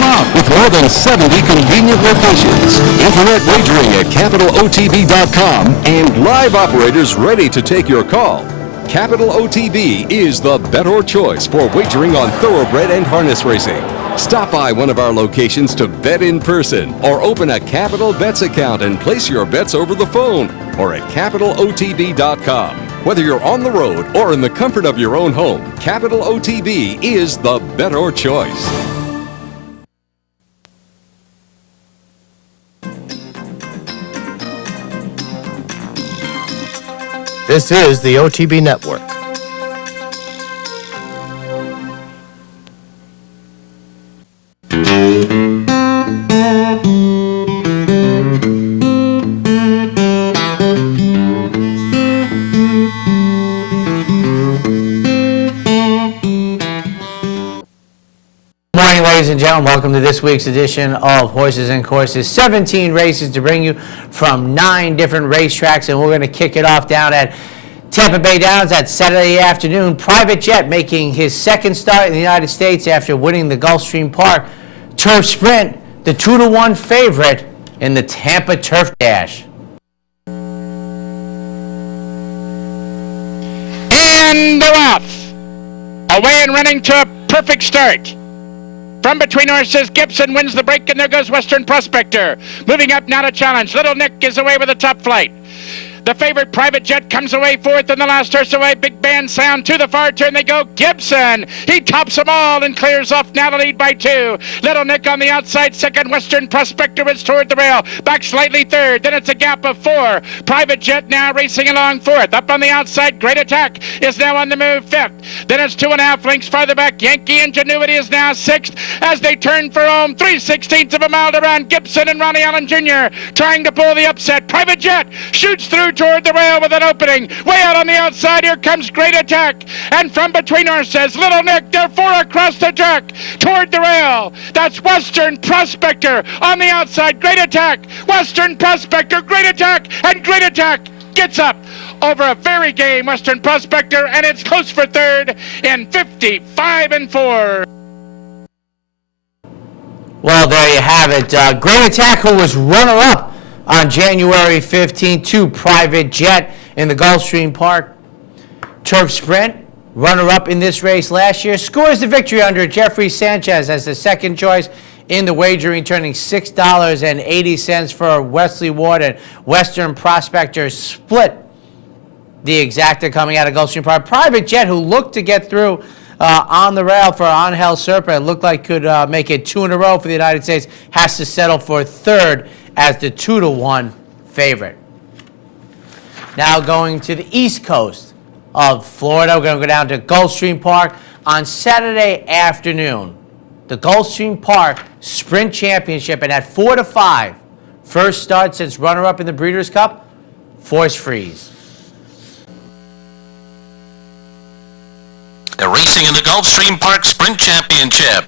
them out with more than 70 convenient locations, internet wagering at capitalotb.com, and live operators ready to take your call. Capital OTB is the better choice for wagering on thoroughbred and harness racing. Stop by one of our locations to bet in person or open a Capital Bets account and place your bets over the phone or at capitalotb.com. Whether you're on the road or in the comfort of your own home, Capital OTB is the better choice. This is the OTB Network. Ladies and gentlemen, welcome to this week's edition of Horses and Courses. 17 races to bring you from 9 different racetracks, and we're going to kick it off down at Tampa Bay Downs at Saturday afternoon. Private Jet making his second start in the United States after winning the Gulfstream Park Turf Sprint, the 2-1 favorite in the Tampa Turf Dash. And they're off. Away and running to a perfect start. From between horses, Gibson wins the break, and there goes Western Prospector. Moving up now to challenge. Little Nick is away with the top flight. The favorite Private Jet comes away fourth, and the last horse away, Big Band Sound. To the far turn they go. Gibson, he tops them all and clears off now to lead by 2. Little Nick on the outside second. Western Prospector is toward the rail. Back slightly third. Then it's a gap of 4. Private Jet now racing along fourth. Up on the outside, Great Attack is now on the move fifth. Then it's 2.5 lengths farther back. Yankee Ingenuity is now sixth as they turn for home. 3/16 of a mile to run. Gibson and Ronnie Allen Jr. trying to pull the upset. Private Jet shoots through toward the rail with an opening. Way out on the outside, here comes Great Attack. And from between horses, Little Nick, they're 4 across the track toward the rail. That's Western Prospector on the outside. Great Attack, Western Prospector, Great Attack, and Great Attack gets up over a very game Western Prospector, and it's close for third in 55-4. Well, there you have it. Great Attack, who was runner-up on January 15th to Private Jet in the Gulfstream Park Turf Sprint. Runner-up in this race last year. Scores the victory under Jeffrey Sanchez as the second choice in the wagering, turning $6.80 for Wesley Ward and Western Prospector split the exacta coming out of Gulfstream Park. Private Jet, who looked to get through on the rail for Angel Serpa, looked like could make it 2 in a row for the United States, has to settle for third as the 2-1 favorite. Now going to the east coast of Florida, we're going to go down to Gulfstream Park on Saturday afternoon. The Gulfstream Park Sprint Championship, and at 4-5, first start since runner-up in the Breeders' Cup, Force Freeze. They're racing in the Gulfstream Park Sprint Championship.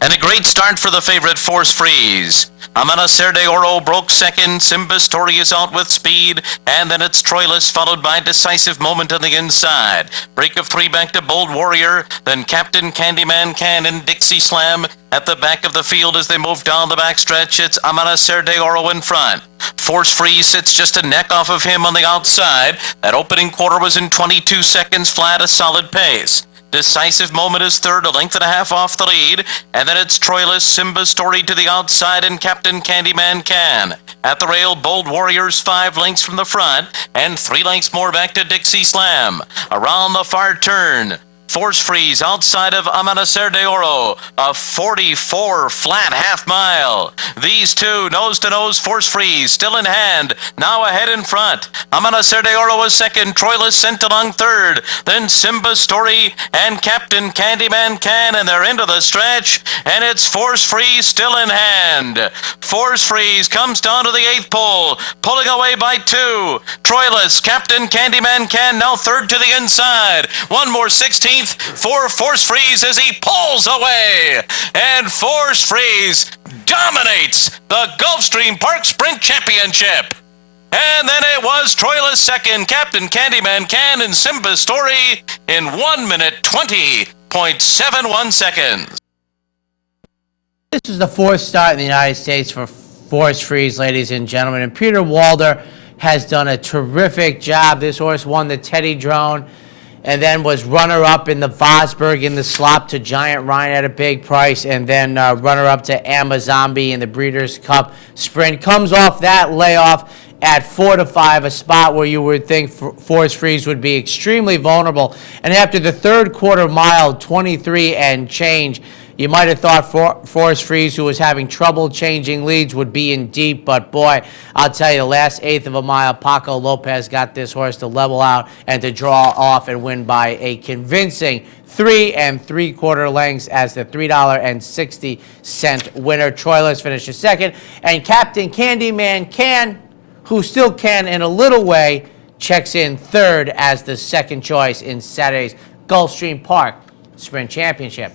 And a great start for the favorite Force Freeze. Amanecer de Oro broke second. Simba Story is out with speed. And then it's Troilus, followed by Decisive Moment on the inside. Break of 3 back to Bold Warrior. Then Captain Candyman Can and Dixie Slam at the back of the field as they move down the backstretch. It's Amanecer de Oro in front. Force Freeze sits just a neck off of him on the outside. That opening quarter was in 22 seconds flat, a solid pace. Decisive Moment is third, a length and a half off the lead. And then it's Troilus, Simba Story to the outside, and Captain Candyman Can. At the rail, Bold Warriors 5 lengths from the front, and 3 lengths more back to Dixie Slam. Around the far turn, Force Freeze outside of Amanecer de Oro, a 44 flat half mile. These two nose to nose, Force Freeze still in hand, now ahead in front. Amanecer de Oro is second, Troilus sent along third, then Simba Story and Captain Candyman Can, and they're into the stretch, and it's Force Freeze still in hand. Force Freeze comes down to the 8th pole, pulling away by 2. Troilus, Captain Candyman Can now third to the inside. One more 16th for Force Freeze as he pulls away. And Force Freeze dominates the Gulfstream Park Sprint Championship. And then it was Troilus second, Captain Candyman Can, and Simba Story in 1 minute 20.71 seconds. This is the fourth start in the United States for Force Freeze, ladies and gentlemen. And Peter Walder has done a terrific job. This horse won the Teddy Drone and then was runner-up in the Vosburg in the slop to Giant Ryan at a big price, and then runner-up to Amazombi in the Breeders' Cup Sprint. Comes off that layoff at 4-5, a spot where you would think Force Freeze would be extremely vulnerable. And after the third quarter mile, 23 and change, you might have thought Force Freeze, who was having trouble changing leads, would be in deep, but boy, I'll tell you, the last eighth of a mile, Paco Lopez got this horse to level out and to draw off and win by a convincing 3 3/4 lengths as the $3.60 winner. Troilus finishes second, and Captain Candyman Can, who still can in a little way, checks in third as the second choice in Saturday's Gulfstream Park Sprint Championship.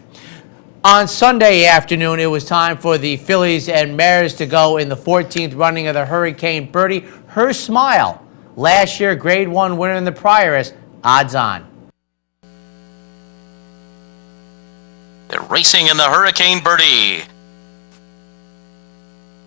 On Sunday afternoon, it was time for the fillies and mares to go in the 14th running of the Hurricane Birdie. Her Smile, last year Grade 1 winner in the Prioress, odds on. They're racing in the Hurricane Birdie.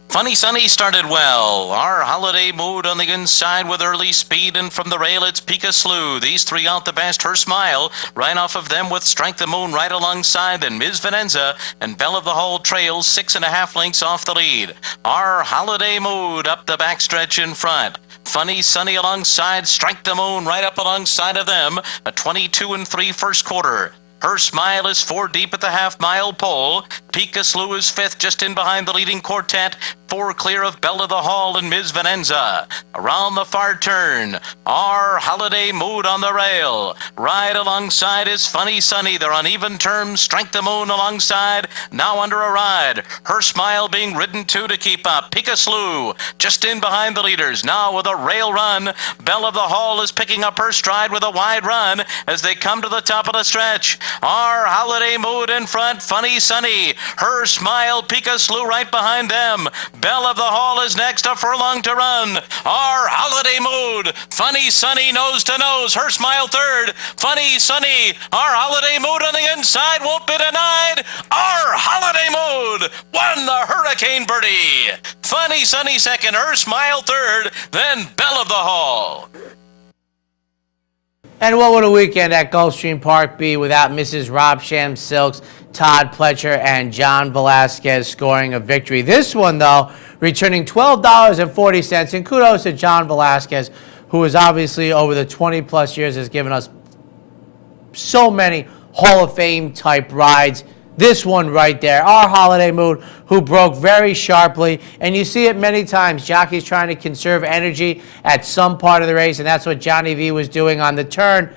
Funny Sunny started well. Our Holiday Mood on the inside with early speed, and from the rail it's Pika Slew. These three out the best. Her Smile right off of them with Strength the Moon right alongside. Then Ms. Venenza and Belle of the Hall trails 6.5 lengths off the lead. Our Holiday Mood up the backstretch in front. Funny Sunny alongside. Strength the Moon right up alongside of them. A 22 3 first quarter. Her Smile is 4 deep at the half-mile pole. Pika Slew is 5th, just in behind the leading quartet. 4 clear of Belle of the Hall and Ms. Venenza. Around the far turn, Our Holiday Mood on the rail. Right alongside is Funny Sunny. They're on even terms. Strength the Moon alongside, now under a ride. Her Smile being ridden too to keep up. Pika Slew just in behind the leaders. Now with a rail run. Belle of the Hall is picking up her stride with a wide run as they come to the top of the stretch. Our Holiday Mood in front. Funny Sunny. Her Smile. Pika Slew right behind them. Belle of the Hall is next, a furlong to run. Our Holiday Mood. Funny Sunny nose to nose. Her Smile third. Funny Sunny. Our Holiday Mood on the inside won't be denied. Our Holiday Mood won the Hurricane Birdie. Funny Sunny second. Her Smile third. Then Belle of the Hall. And what would a weekend at Gulfstream Park be without Mrs. Robsham Silks, Todd Pletcher, and John Velasquez scoring a victory? This one, though, returning $12.40. And kudos to John Velasquez, who is obviously over the 20-plus years has given us so many Hall of Fame-type rides. This one right there, Our Holiday Mood, who broke very sharply. And you see it many times. Jockeys trying to conserve energy at some part of the race, and that's what Johnny V was doing on the turn.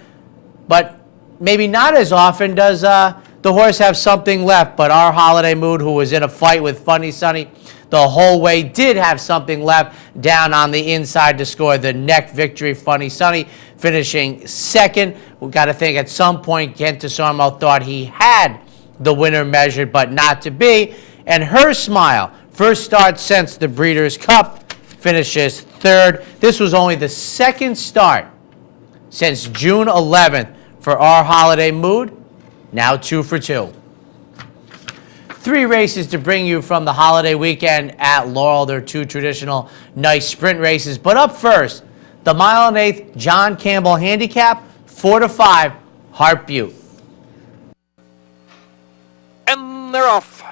But maybe not as often does the horse have something left. But Our Holiday Mood, who was in a fight with Funny Sunny the whole way, did have something left down on the inside to score the neck victory. Funny Sunny finishing second. We've got to think at some point Kent DeSormo thought he had the winner measured, but not to be. And Her Smile, first start since the Breeders' Cup, finishes third. This was only the second start since June 11th for Our Holiday Mood, now 2 for 2. 3 races to bring you from the holiday weekend at Laurel. They're 2 traditional nice sprint races. But up first, the 1 1/8 John Campbell Handicap, 4-5, Heart Butte. And they're off.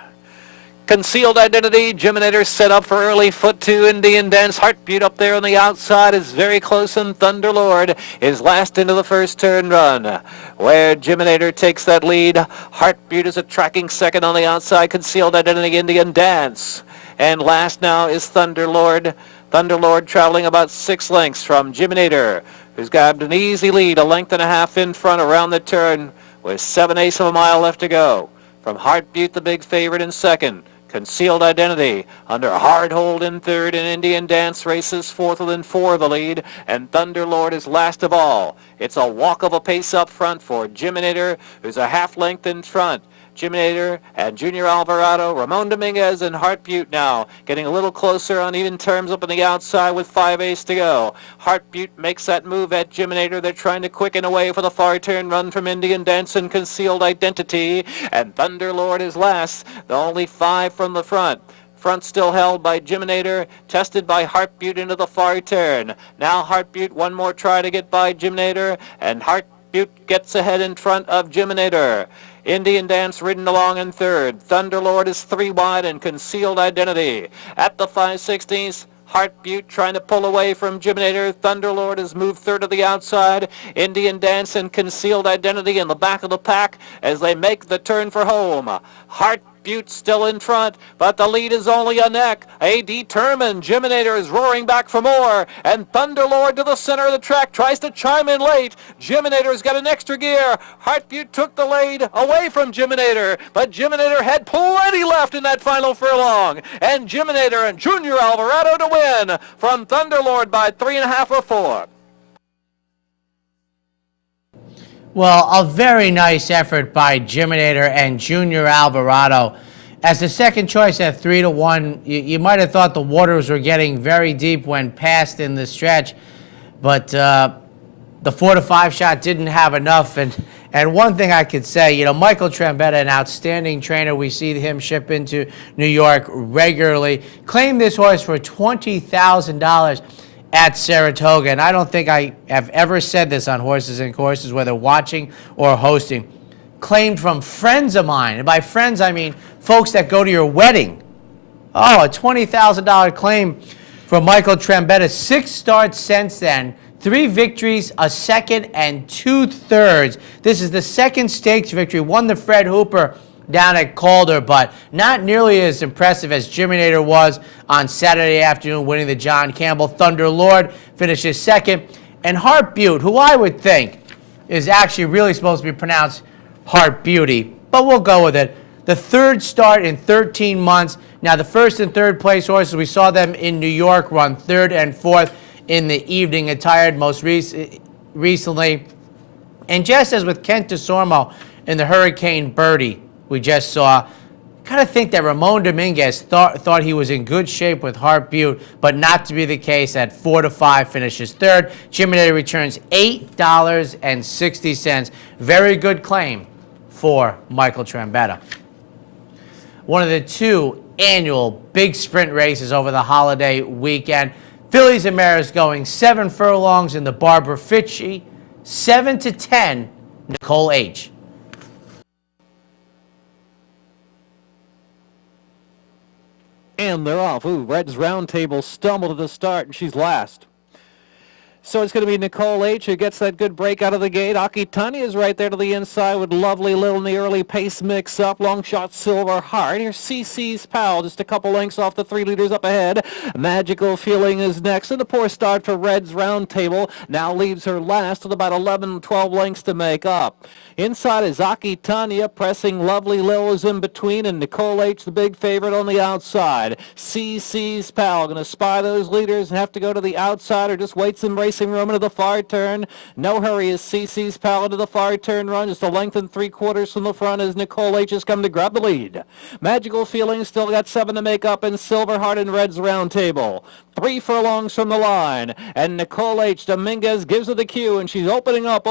Concealed Identity, Geminator set up for early. Foot 2, Indian Dance. Heartbeat up there on the outside is very close, and Thunderlord is last into the first turn run, where Geminator takes that lead. Heartbeat is a tracking second on the outside. Concealed Identity, Indian Dance. And last now is Thunderlord. Thunderlord traveling about 6 lengths from Geminator, who's got an easy lead, a length and a half in front around the turn, with 7/8 of a mile left to go. From Heartbeat, the big favorite in second. Concealed Identity under a hard hold in third, and Indian Dance races fourth within 4 of the lead, and Thunderlord is last of all. It's a walk of a pace up front for Geminator, who's a half length in front. Jiminator and Junior Alvarado, Ramon Dominguez, and Heart Butte now getting a little closer on even terms up on the outside with 5/8 to go. Heart Butte makes that move at Jiminator. They're trying to quicken away for the far turn run from Indian Dance and Concealed Identity. And Thunderlord is last, the only 5 from the front. Front still held by Jiminator, tested by Heart Butte into the far turn. Now Heart Butte, one more try to get by Jiminator, and Heart Butte gets ahead in front of Jiminator. Indian Dance ridden along in third. Thunderlord is 3 wide and Concealed Identity. At the 5/16, Heart Butte trying to pull away from Jiminator. Thunderlord has moved third to the outside. Indian Dance and Concealed Identity in the back of the pack as they make the turn for home. Heart Butte still in front, but the lead is only a neck. A determined Jiminator is roaring back for more, and Thunderlord to the center of the track tries to chime in late. Jiminator's got an extra gear. Heart Butte took the lead away from Jiminator, but Jiminator had plenty left in that final furlong, and Jiminator and Junior Alvarado to win from Thunderlord by 3.5 or 4. Well, a very nice effort by Jiminator and Junior Alvarado. As the second choice at 3-1, you might have thought the waters were getting very deep when passed in the stretch, but the 4-5 shot didn't have enough. And one thing I could say, you know, Michael Trombetta, an outstanding trainer, we see him ship into New York regularly, claimed this horse for $20,000 at Saratoga, and I don't think I have ever said this on Horses and Courses, whether watching or hosting. Claimed from friends of mine, and by friends I mean folks that go to your wedding. Oh, a $20,000 claim from Michael Trombetta. 6 starts since then, 3 victories, a second, and 2/3. This is the second stakes victory. Won the Fred Hooper down at Calder, but not nearly as impressive as Jiminator was on Saturday afternoon, winning the John Campbell. Thunderlord finishes second, and Heart Butte, who I would think is actually really supposed to be pronounced Heart Beauty, but we'll go with it. The 3rd start in 13 months. Now, the 1st and 3rd place horses, we saw them in New York run 3rd and 4th in the evening attired most recently. And just as with Kent DeSormo in the Hurricane Birdie we just saw, kind of think that Ramon Dominguez thought he was in good shape with Heart Butte, but not to be the case. At 4-5 finishes 3rd. Jiminator returns $8.60. Very good claim for Michael Trombetta. One of the 2 annual big sprint races over the holiday weekend. Fillies and Mares going 7 furlongs in the Barbara Fitchie. 7-10, Nicole H. And they're off. Ooh, Red's Round Table stumbled at the start, and she's last. So it's going to be Nicole H. who gets that good break out of the gate. Akitani is right there to the inside with Lovely Lil in the early pace mix-up. Long shot Silver Heart. Here's CC's Pal, just a couple lengths off the 3 leaders up ahead. Magical Feeling is next. And a poor start for Red's Round Table. Now leaves her last with about 11, 12 lengths to make up. Inside is Akitania, pressing Lovely Lil is in between, and Nicole H, the big favorite, on the outside. CC's Pal going to spy those leaders and have to go to the outside or just wait some racing room into the far turn. No hurry as CC's Pal into the far turn run. Just a length and 3/4 from the front as Nicole H has come to grab the lead. Magical Feeling still got 7 to make up, and Silverheart and Red's Round Table. 3 furlongs from the line, and Nicole H. Dominguez gives her the cue, and she's opening up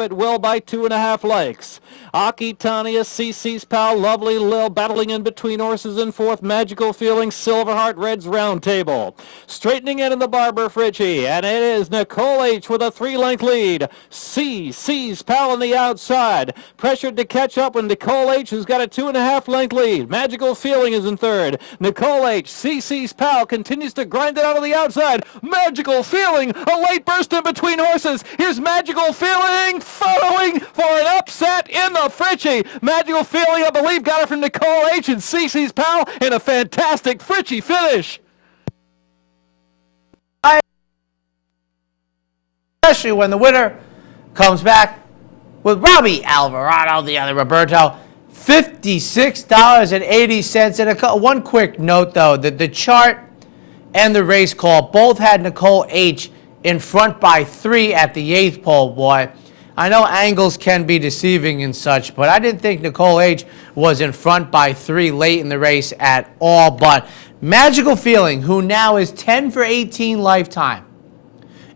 at will by 2.5 lengths. Akitania, CC's Pal, Lovely Lil battling in between horses in 4th. Magical Feeling, Silverheart, Red's Round Table. Straightening in the Barbara Fritchie, and it is Nicole H. with a 3-length lead. CC's Pal on the outside, pressured to catch up with Nicole H., who's got a 2.5-length lead. Magical Feeling is in 3rd. Nicole H., CC's Pal continues to grind it out of the outside. Magical Feeling, a late burst in between horses. Here's Magical Feeling following for an upset in the Fritchie. Magical Feeling, I believe, got it from Nicole H. and CC's Pal in a fantastic Fritchie finish. Especially when the winner comes back with Robbie Alvarado, the other Roberto, $56.80. And one quick note, though, that the chart and the race call both had Nicole H. in front by 3 at the 8th pole, boy. I know angles can be deceiving and such, but I didn't think Nicole H. was in front by 3 late in the race at all. But Magical Feeling, who now is 10 for 18 lifetime.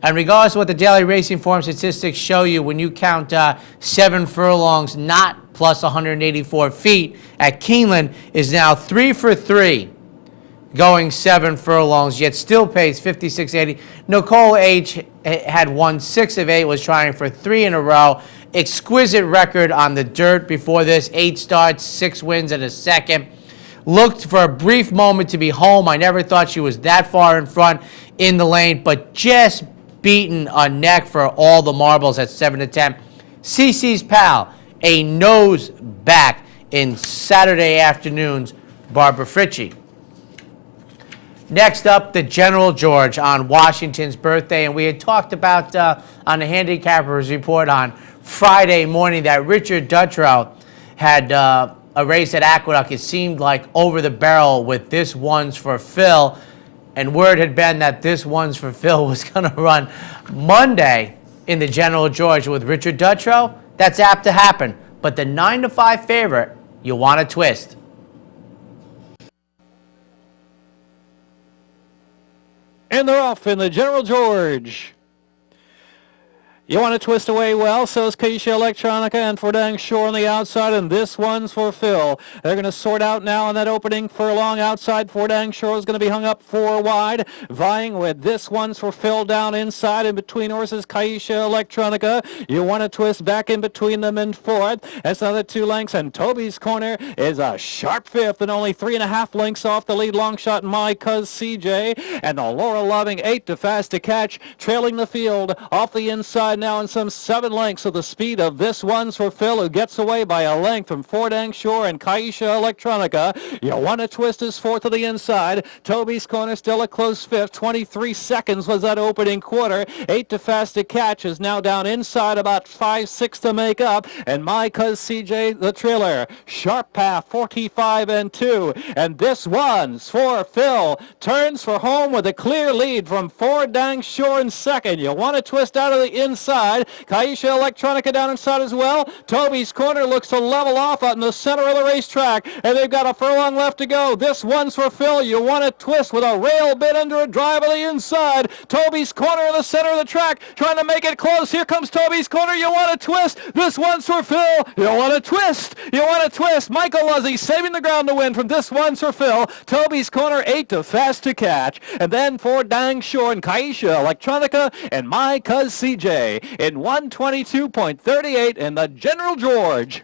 And regardless of what the daily racing form statistics show you, when you count 7 furlongs, not plus 184 feet at Keeneland, is now 3 for 3, going 7 furlongs, yet still pays 56.80. Nicole H. had won 6 of 8, was trying for 3 in a row. Exquisite record on the dirt before this. 8 starts, 6 wins, and a second. Looked for a brief moment to be home. I never thought she was that far in front in the lane, but just beaten a neck for all the marbles at 7 to 10. CC's pal, a nose back in Saturday afternoon's Barbara Fritchie. Next up, the General George on Washington's birthday, and we had talked about on the Handicappers Report on Friday morning that Richard Dutrow had a race at Aqueduct. It seemed like over the barrel with This One's for Phil, and word had been that This One's for Phil was going to run Monday in the General George with Richard Dutrow. That's apt to happen, but the 9 to 5 favorite, Yawanna Twist. And they're off in the General George. You want to twist away well, so is Keisha Electronica and Fordang Shore on the outside, and This One's for Phil. They're going to sort out now on that opening furlong outside. Fordang Shore is going to be hung up 4 wide, vying with This One's for Phil down inside. In between horses, Keisha Electronica. You want to twist back in between them in 4th. That's another 2 lengths, and Toby's Corner is a sharp 5th and only 3.5 lengths off the lead. Long shot, My Cuz CJ, and the Laura Loving 8 to Fast to Catch, trailing the field off the inside now in some 7 lengths of the speed of This One's for Phil, who gets away by a length from Fordang Shore and Keisha Electronica. Yawanna Twist is 4th to the inside. Toby's Corner still a close 5th. 23 seconds was that opening quarter. 8 to Fast to Catch is now down inside, about 5-6 to make up. And My Cuz CJ, the trailer. Sharp Path, 45 and 2. And This One's for Phil turns for home with a clear lead from Fordang Shore in second. Yawanna Twist out of the inside. Keisha Electronica down inside as well. Toby's Corner looks to level off out in the center of the racetrack, and they've got a furlong left to go. This One's for Phil. Yawanna Twist with a rail bit under a drive on the inside. Toby's Corner in the center of the track, trying to make it close. Here comes Toby's Corner. Yawanna Twist. This One's for Phil. Yawanna Twist. Yawanna Twist. Michael Luzzy saving the ground to win from This One's for Phil. Toby's Corner 8 to Fast to Catch, and then Fordang Shore and Keisha Electronica and My Cuz CJ in 122.38 in the General George.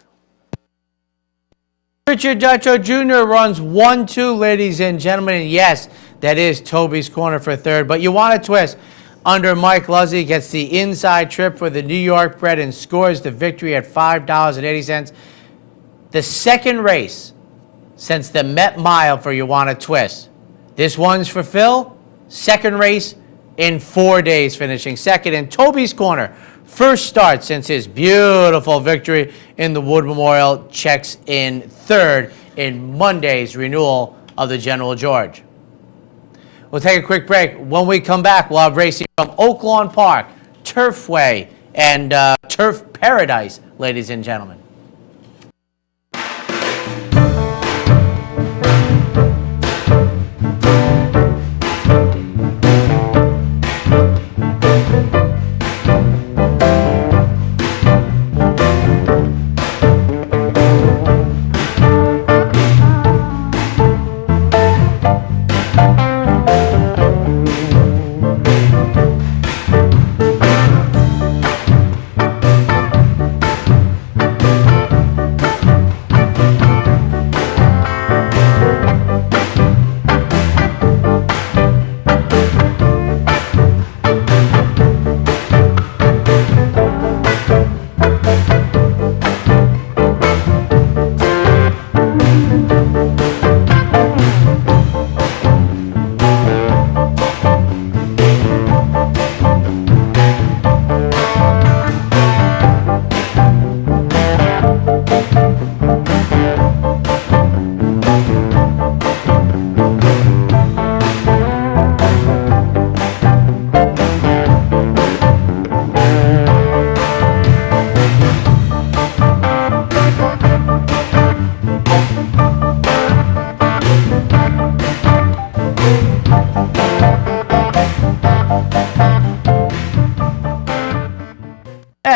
Richard Dutrow Jr. runs 1-2, ladies and gentlemen. And yes, that is Toby's Corner for 3rd. But Yawanna Twist under Mike Luzzy gets the inside trip for the New York bred and scores the victory at $5.80. The second race since the Met Mile for Yawanna Twist. This One's for Phil. Second race in 4 days, finishing second. And Toby's Corner, first start since his beautiful victory in the Wood Memorial, checks in 3rd in Monday's renewal of the General George. We'll take a quick break. When we come back, we'll have racing from Oaklawn Park, Turfway, and Turf Paradise, ladies and gentlemen.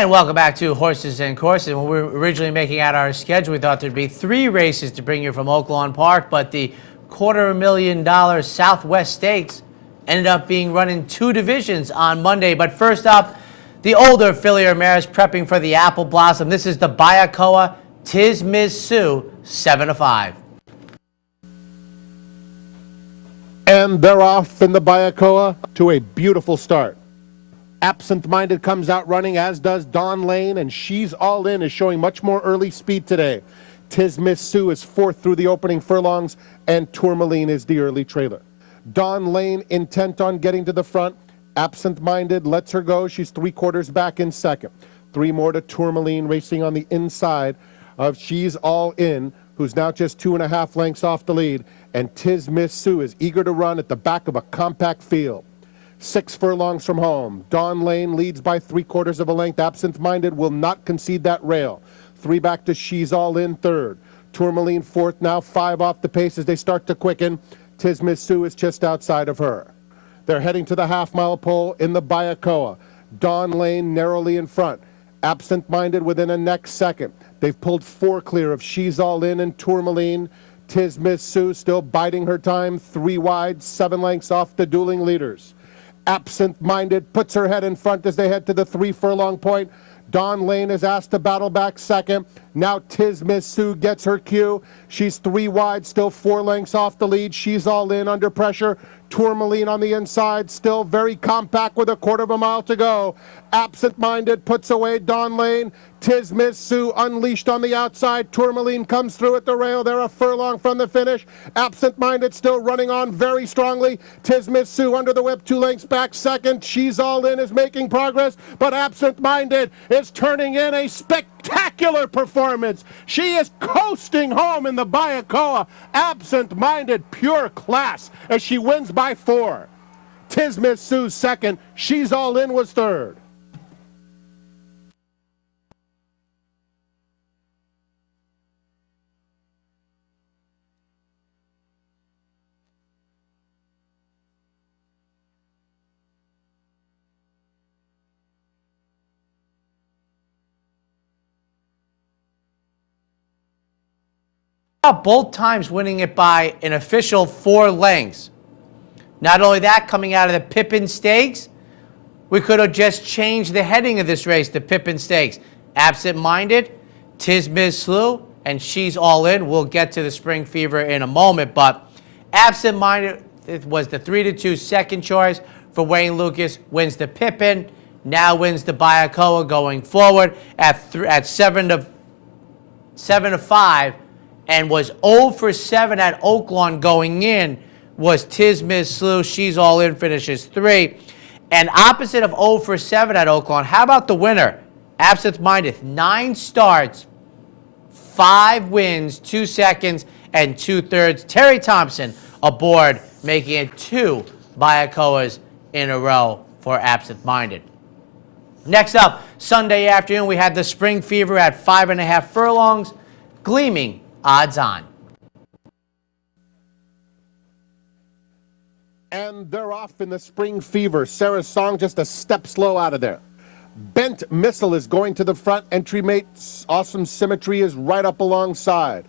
And welcome back to Horses and Courses. When we were originally making out our schedule, we thought there'd be 3 races to bring you from Oaklawn Park, but the $250,000 Southwest Stakes ended up being run in 2 divisions on Monday. But first up, the older fillier mares prepping for the Apple Blossom. This is the Bayakoa Tis Miss Sue, 7-5. And they're off in the Bayakoa to a beautiful start. Absinthe Minded comes out running, as does Dawn Lane, and She's All In is showing much more early speed today. Tis Miss Sue is 4th through the opening furlongs, and Tourmaline is the early trailer. Dawn Lane intent on getting to the front. Absinthe Minded lets her go. She's 3/4 back in second. 3 more to Tourmaline racing on the inside of She's All In, who's now just 2.5 lengths off the lead, and Tis Miss Sue is eager to run at the back of a compact field. 6 furlongs from home. Dawn Lane leads by 3/4 of a length. Absinthe Minded will not concede that rail. 3 back to She's All In, 3rd. Tourmaline 4th, now 5 off the pace as they start to quicken. Tis Miss Sue is just outside of her. They're heading to the half-mile pole in the Bayakoa. Dawn Lane narrowly in front. Absinthe Minded within a neck second. They've pulled 4 clear of She's All In and Tourmaline. Tis Miss Sue still biding her time, 3 wide, 7 lengths off the dueling leaders. Absinthe Minded puts her head in front as they head to the 3 furlong point. Dawn Lane is asked to battle back second. Now Tis Miss Sue gets her cue. She's 3 wide, still 4 lengths off the lead. She's All In under pressure. Tourmaline on the inside, still very compact with 1/4 mile to go. Absinthe Minded puts away Dawn Lane. Tis Miss Sue unleashed on the outside. Tourmaline comes through at the rail. They're a furlong from the finish. Absinthe Minded still running on very strongly. Tis Miss Sue under the whip, 2 lengths back second. She's All In is making progress, but Absinthe Minded is turning in a spectacular performance. She is coasting home in the Bayakoa. Absinthe Minded, pure class, as she wins by 4. Tis Miss Sue's second. She's All In was 3rd. Both times winning it by an official 4 lengths. Not only that, coming out of the Pippin Stakes, we could have just changed the heading of this race, the Pippin Stakes. Absent Minded, Tis Miss Sue, and She's All In. We'll get to the Spring Fever in a moment, but Absent Minded was the 3-2 second choice for Wayne Lucas, wins the Pippin, now wins the Bayakoa going forward at 7-5. And was 0 for 7 at Oaklawn going in was Tis Miss Sue. She's All In finishes 3. And opposite of 0 for 7 at Oaklawn, how about the winner? Absinthe Minded, 9 starts, 5 wins, 2 seconds, and 2/3. Terry Thompson aboard, making it 2 Bayakoas in a row for Absinthe Minded. Next up, Sunday afternoon, we had the Spring Fever at 5.5 furlongs, Gleaming odds on. And they're off in the Spring Fever. Sarah's Song just a step slow out of there. Bent Missile is going to the front. Entry mate Awesome Symmetry is right up alongside.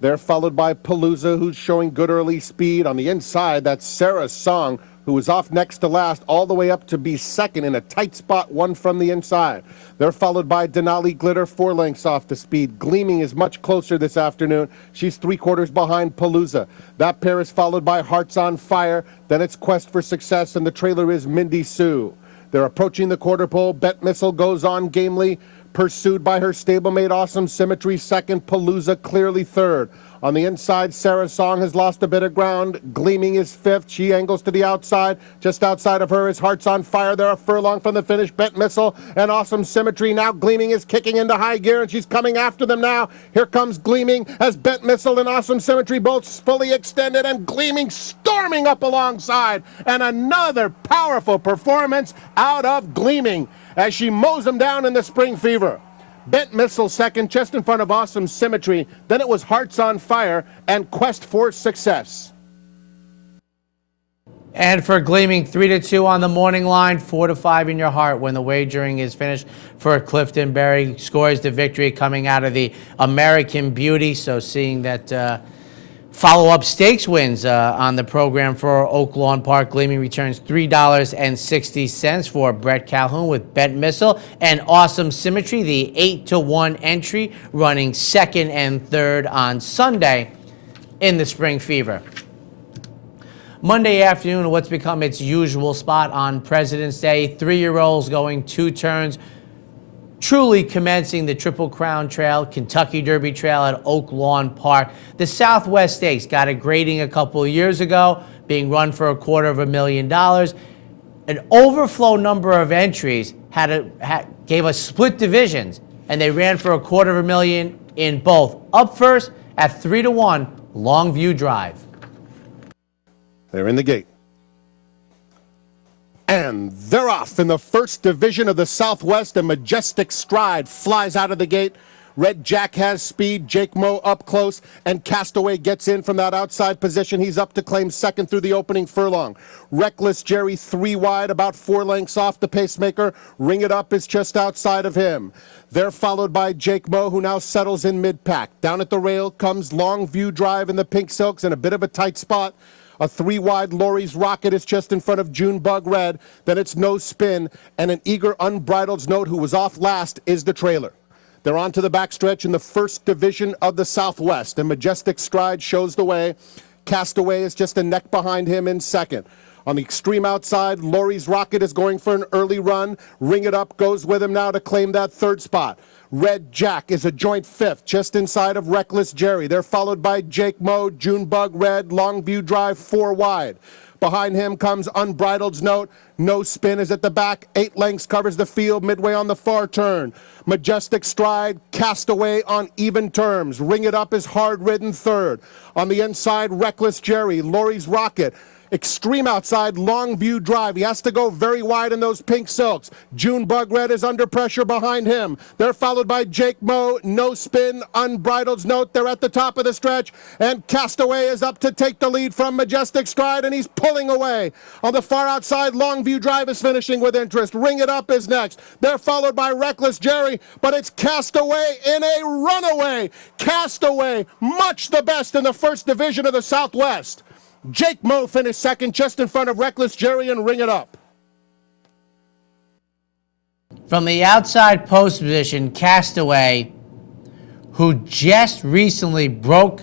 They're followed by Palooza, who's showing good early speed. On the inside, that's Sarah's Song, who was off next to last, all the way up to be second in a tight spot, 1 from the inside. They're followed by Denali Glitter, 4 lengths off the speed. Gleaming is much closer this afternoon. She's 3/4 behind Palooza. That pair is followed by Hearts on Fire. Then it's Quest for Success, and the trailer is Mindy Sue. They're approaching the quarter pole. Bent Missile goes on gamely, pursued by her stablemate Awesome Symmetry, second. Palooza clearly 3rd. On the inside, Sarah's Song has lost a bit of ground. Gleaming is 5th. She angles to the outside. Just outside of her is Hearts on Fire. They're a furlong from the finish. Bent Missile and Awesome Symmetry. Now Gleaming is kicking into high gear, and she's coming after them now. Here comes Gleaming as Bent Missile and Awesome Symmetry both fully extended, and Gleaming storming up alongside. And another powerful performance out of Gleaming as she mows them down in the Spring Fever. Bent Missile second, just in front of Awesome Symmetry. Then it was Hearts on Fire and Quest for Success. And for Gleaming, 3-2 on the morning line, 4-5 in your heart when the wagering is finished for Clifton Berry. Scores the victory coming out of the American Beauty. So seeing that follow-up stakes wins on the program for Oak Lawn Park. Gleaming returns $3.60 for Brett Calhoun with Bet Missile and Awesome Symmetry, the 8-1 entry, running second and third on Sunday in the Spring Fever. Monday afternoon, what's become its usual spot on President's Day, 3-year-olds going 2 turns, truly commencing the Triple Crown Trail, Kentucky Derby Trail at Oak Lawn Park. The Southwest Stakes got a grading a couple of years ago, being run for $250,000. An overflow number of entries gave us split divisions, and they ran for $250,000 in both. Up first at 3-1, Longview Drive. They're in the gate. And they're off in the first division of the Southwest. A Majestic Stride flies out of the gate. Red Jack has speed. Jake Moe up close. And Castaway gets in from that outside position. He's up to claim second through the opening furlong. Reckless Jerry 3 wide, about 4 lengths off the pacemaker. Ring It Up is just outside of him. They're followed by Jake Moe, who now settles in mid-pack. Down at the rail comes Longview Drive in the pink silks in a bit of a tight spot. A 3-wide Laurie's Rocket is just in front of Junebug Red. Then it's No Spin, and an eager Unbridled's Note, who was off last, is the trailer. They're on to the backstretch in the first division of the Southwest, and Majestic Stride shows the way. Castaway is just a neck behind him in second. On the extreme outside, Laurie's Rocket is going for an early run. Ring It Up goes with him now to claim that third spot. Red Jack is a joint fifth, just inside of Reckless Jerry. They're followed by Jake Moe, Junebug Red, Longview Drive 4 wide. Behind him comes Unbridled's Note. No Spin is at the back. 8 lengths covers the field midway on the far turn. Majestic Stride, Castaway on even terms. Ring It Up is hard-ridden third. On the inside, Reckless Jerry, Laurie's Rocket. Extreme outside, Longview Drive. He has to go very wide in those pink silks. Junebug Red is under pressure behind him. They're followed by Jake Moe, No Spin, Unbridled's Note. They're at the top of the stretch, and Castaway is up to take the lead from Majestic Stride, and he's pulling away. On the far outside, Longview Drive is finishing with interest. Ring It Up is next. They're followed by Reckless Jerry, but it's Castaway in a runaway. Castaway, much the best in the first division of the Southwest. Jake Moe finished second, just in front of Reckless Jerry and Ring It Up. From the outside post position, Castaway, who just recently broke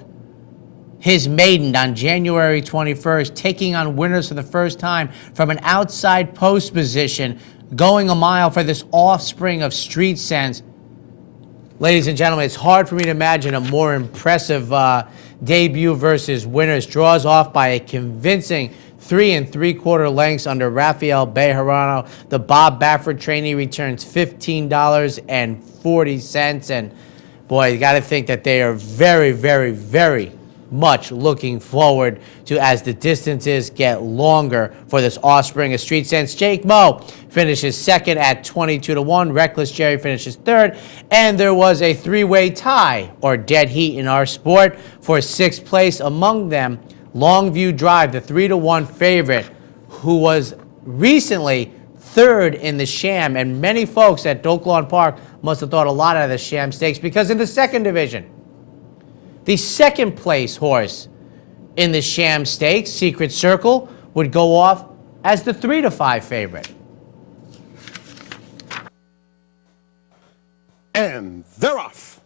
his maiden on January 21st, taking on winners for the first time from an outside post position, going a mile for this offspring of Street Sense. Ladies and gentlemen, it's hard for me to imagine a more impressive debut versus winners. Draws off by a convincing 3 3/4 lengths under Rafael Bejarano. The Bob Baffert trainee returns $15.40. And boy, you got to think that they are very, very, very much looking forward to as the distances get longer for this offspring of Street Sense. Jake Moe finishes second at 22-1. Reckless Jerry finishes third. And there was a 3-way tie, or dead heat in our sport, for 6th place. Among them, Longview Drive, the 3-1 favorite, who was recently third in the Sham. And many folks at Oak Lawn Park must have thought a lot out of the Sham Stakes, because in the second division, the second place horse in the Sham Stakes, Secret Circle, would go off as the 3-5 favorite. And they're off.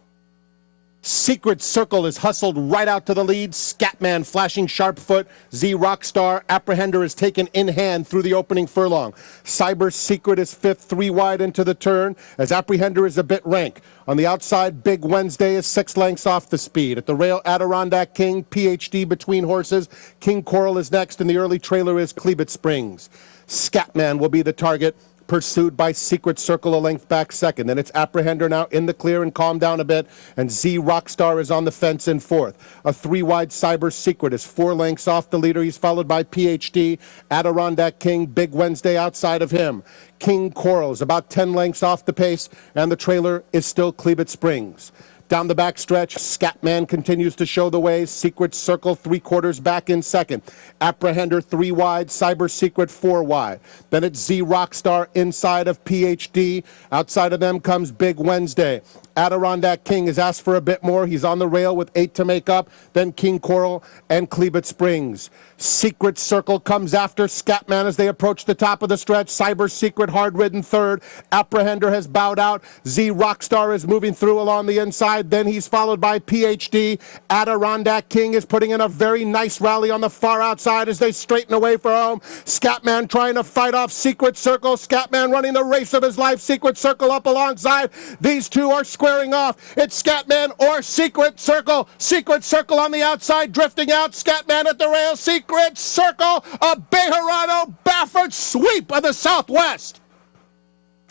Secret Circle is hustled right out to the lead. Scatman flashing sharp foot. Z Rockstar Apprehender is taken in hand through the opening furlong. Cyber Secret is fifth, 3 wide into the turn, as Apprehender is a bit rank. On the outside, Big Wednesday is 6 lengths off the speed. At the rail, Adirondack King, PhD between horses. King Coral is next, and the early trailer is Cleveland Springs. Scatman will be the target, pursued by Secret Circle a length back second. Then it's Apprehender now in the clear and calmed down a bit, and Z Rockstar is on the fence in fourth. A 3-wide Cyber Secret is 4 lengths off the leader. He's followed by PhD, Adirondack King, Big Wednesday outside of him. King Coral is about 10 lengths off the pace, and the trailer is still Cleveland Springs. Down the back stretch, Scatman continues to show the way. Secret Circle 3/4 back in second. Apprehender 3 wide. Cyber Secret 4 wide. Then it's Z Rockstar inside of PhD. Outside of them comes Big Wednesday. Adirondack King has asked for a bit more. He's on the rail with 8 to make up. Then King Coral and Cleveland Springs. Secret Circle comes after Scatman as they approach the top of the stretch. Cyber Secret hard-ridden third. Apprehender has bowed out. Z Rockstar is moving through along the inside. Then he's followed by PhD. Adirondack King is putting in a very nice rally on the far outside as they straighten away for home. Scatman trying to fight off Secret Circle. Scatman running the race of his life. Secret Circle up alongside. These two are squaring off. It's Scatman or Secret Circle. Secret Circle on the outside drifting out. Scatman at the rail. Secret Circle, a Bejarano Baffert sweep of the Southwest.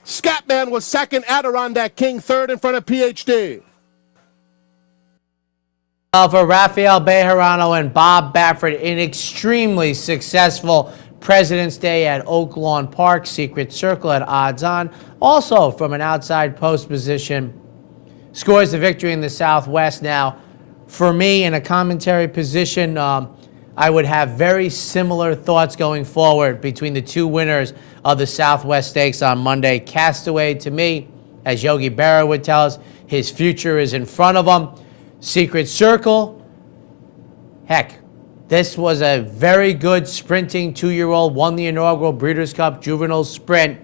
Scatman was second, Adirondack King third in front of PhD. For Rafael Bejarano and Bob Baffert, an extremely successful President's Day at Oak Lawn Park. Secret Circle at odds on. Also from an outside post position, scores the victory in the Southwest. Now, for me, in a commentary position, I would have very similar thoughts going forward between the two winners of the Southwest Stakes on Monday. Castaway, to me, as Yogi Berra would tell us, his future is in front of him. Secret Circle, heck, this was a very good sprinting 2-year-old, won the inaugural Breeders' Cup Juvenile Sprint,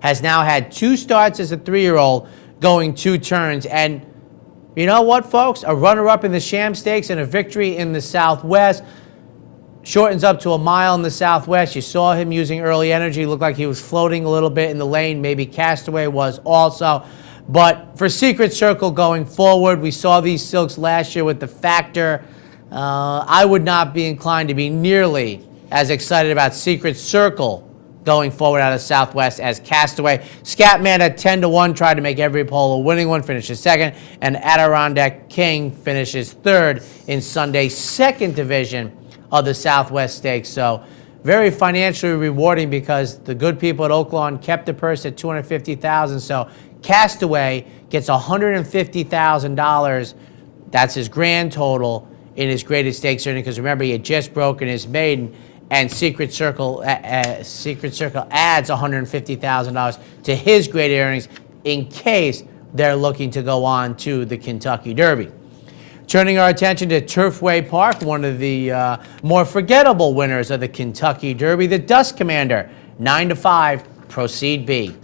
has now had 2 starts as a 3-year-old, going 2 turns, and you know what, folks? A runner-up in the Sham Stakes and a victory in the Southwest. Shortens up to a mile in the Southwest. You saw him using early energy. Looked like he was floating a little bit in the lane. Maybe Castaway was also. But for Secret Circle going forward, we saw these silks last year with the Factor. I would not be inclined to be nearly as excited about Secret Circle going forward out of Southwest as Castaway. Scatman at 10-1 tried to make every pole a winning one, finishes second, and Adirondack King finishes third in Sunday's second division of the Southwest Stakes. So very financially rewarding because the good people at Oak Lawn kept the purse at $250,000. So Castaway gets $150,000. That's his grand total in his greatest stakes earning, because remember, he had just broken his maiden. And Secret Circle adds $150,000 to his great earnings in case they're looking to go on to the Kentucky Derby. Turning our attention to Turfway Park, one of the more forgettable winners of the Kentucky Derby, the Dust Commander, 9-5, Proceed B.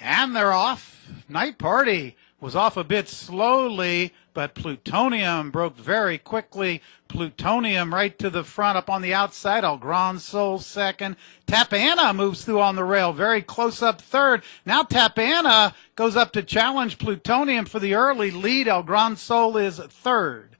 And they're off. Night Party was off a bit slowly, but Plutonium broke very quickly. Plutonium right to the front up on the outside. El Gran Sol second. Tapana moves through on the rail, very close up third. Now Tapana goes up to challenge Plutonium for the early lead. El Gran Sol is third.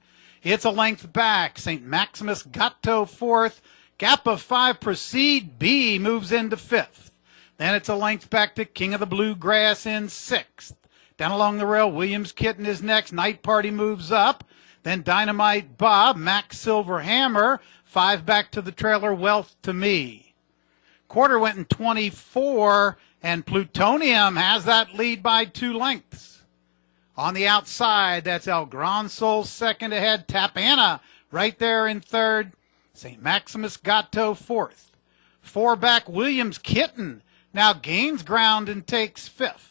It's a length back. St. Maximus Gatto fourth. Gap of 5, Proceed B moves into fifth. Then it's a length back to King of the Bluegrass in sixth. Down along the rail, Williams Kitten is next. Night Party moves up. Then Dynamite Bob, Max Silver Hammer, 5 back to the trailer, Wealth to Me. Quarter went in 24, and Plutonium has that lead by 2 lengths. On the outside, that's El Gran Sol second ahead. Tapana right there in third. St. Maximus Gatto fourth. 4 back, Williams Kitten now gains ground and takes fifth.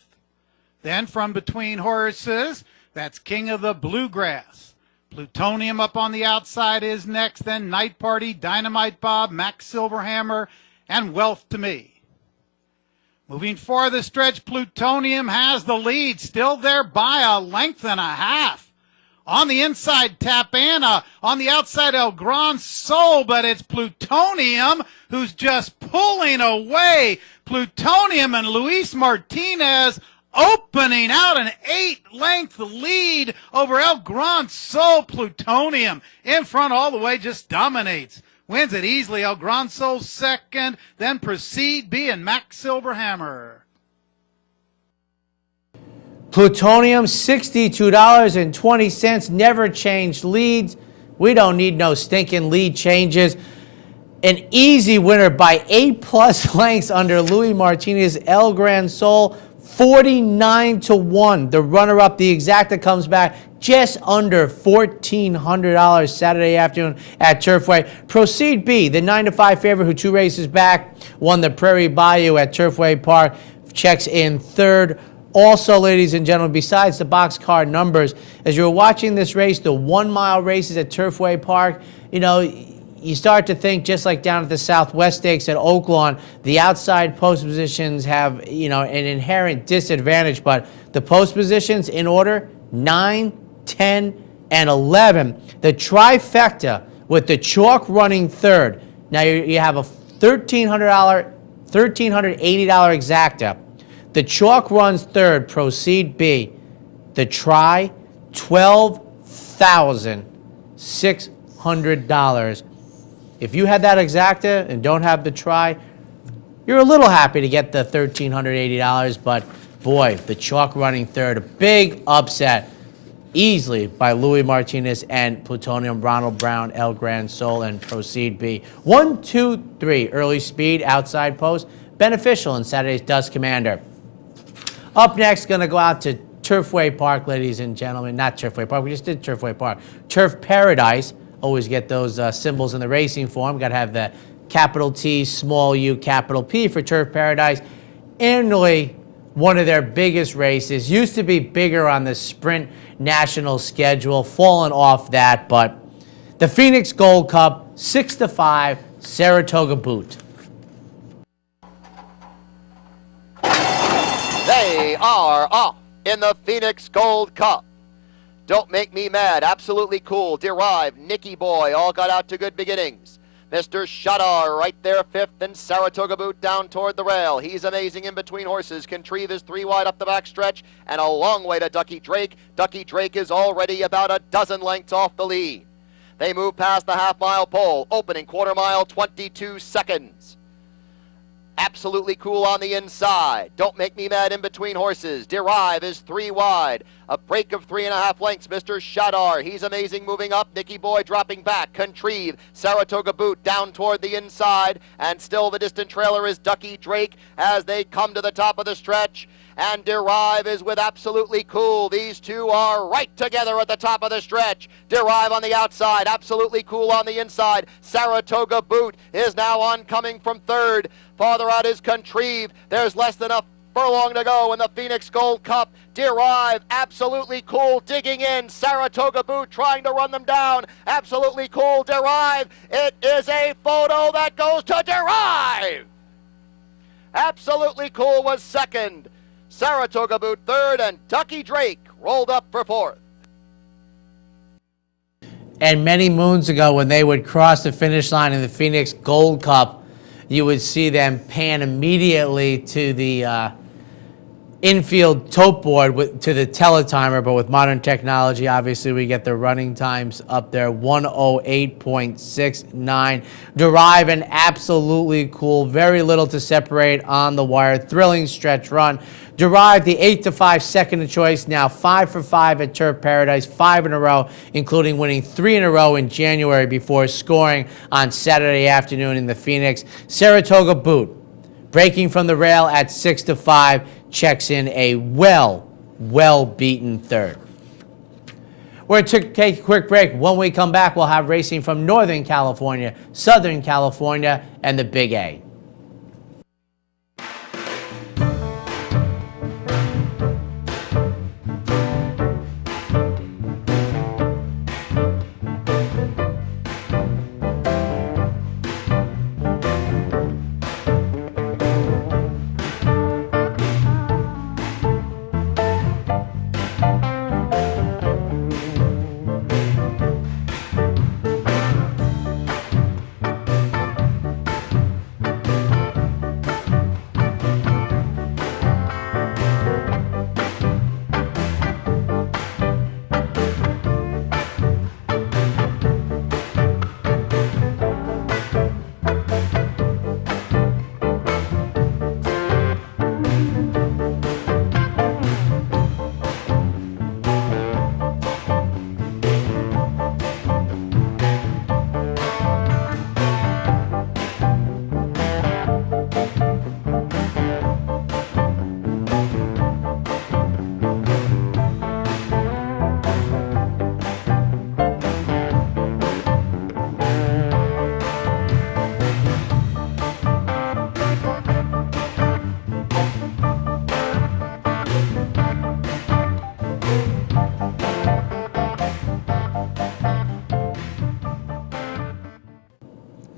Then from between horses, that's King of the Bluegrass. Plutonium up on the outside is next, then Night Party, Dynamite Bob, Max Silverhammer, and Wealth to Me. Moving for the stretch, Plutonium has the lead, still there by a length and a half. On the inside, Tapana. On the outside, El Gran Sol, but it's Plutonium who's just pulling away. Plutonium and Luis Martinez opening out an 8-length lead over El Gran Sol. Plutonium in front all the way, just dominates. Wins it easily. El Gran Sol second, then Proceed B and Max Silverhammer. Plutonium, $62.20, never changed leads. We don't need no stinking lead changes. An easy winner by 8+ lengths under Louis Martinez. El Gran Sol, 49-1. The runner-up, the exacta, comes back just under $1,400 Saturday afternoon at Turfway. Proceed B, the 9-5 favorite who 2 races back, won the Prairie Bayou at Turfway Park, checks in third. Also, ladies and gentlemen, besides the boxcar numbers, as you're watching this race, the 1 mile races at Turfway Park, you start to think, just like down at the Southwest Stakes at Oaklawn, the outside post positions have, an inherent disadvantage. But the post positions in order, 9, 10, and 11. The trifecta with the chalk running third. Now you have a $1,380 exacta. The chalk runs third, Proceed B. The try, $12,600. If you had that exacta and don't have the try, you're a little happy to get the $1,380, but boy, the chalk running third, a big upset, easily by Louis Martinez and Plutonium, Ronald Brown, El Gran Sol, and Proceed B. 1, 2, 3, early speed, outside post, beneficial in Saturday's Dust Commander. Up next, going to go out to Turfway Park, ladies and gentlemen. Not Turfway Park, we just did Turfway Park. Turf Paradise. Always get those symbols in the racing form. Got to have the capital T, small u, capital P for Turf Paradise. Annually, one of their biggest races. Used to be bigger on the Sprint National schedule. Fallen off that, but the Phoenix Gold Cup, 6-5, Saratoga Boot. They are off in the Phoenix Gold Cup. Don't Make Me Mad, Absolutely Cool, Derive, Nicky Boy, all got out to good beginnings. Mr. Shadar right there fifth, and Saratoga Boot down toward the rail. He's amazing in between horses. Contrieve is 3 wide up the backstretch and a long way to Ducky Drake. Ducky Drake is already about a dozen lengths off the lead. They move past the half-mile pole, opening quarter mile, 22 seconds. Absolutely Cool on the inside. Don't Make Me Mad in between horses. Derive is 3 wide. A break of 3.5 lengths. Mr. Shadar, he's amazing moving up. Nicky Boy dropping back. Contrieve, Saratoga Boot down toward the inside. And still the distant trailer is Ducky Drake as they come to the top of the stretch. And Derive is with Absolutely Cool. These two are right together at the top of the stretch. Derive on the outside, Absolutely Cool on the inside. Saratoga Boot is now oncoming from third. Farther out is Contrieve. There's less than a furlong to go in the Phoenix Gold Cup. Derive, Absolutely Cool digging in. Saratoga Boot trying to run them down. Absolutely Cool, Derive. It is a photo that goes to Derive. Absolutely Cool was second. Saratoga Boot third, and Ducky Drake rolled up for fourth. And many moons ago, when they would cross the finish line in the Phoenix Gold Cup, you would see them pan immediately to the infield tote board, to the teletimer, but with modern technology, obviously we get the running times up there, 108.69. Derive and Absolutely Cool, very little to separate on the wire, thrilling stretch run. Derive, the 8-5 second choice, now 5 for 5 at Turf Paradise, 5 in a row, including winning 3 in a row in January before scoring on Saturday afternoon in the Phoenix. Saratoga Boot, breaking from the rail at 6-5, checks in a well-beaten third. We're going to take a quick break. When we come back, we'll have racing from Northern California, Southern California, and the Big A.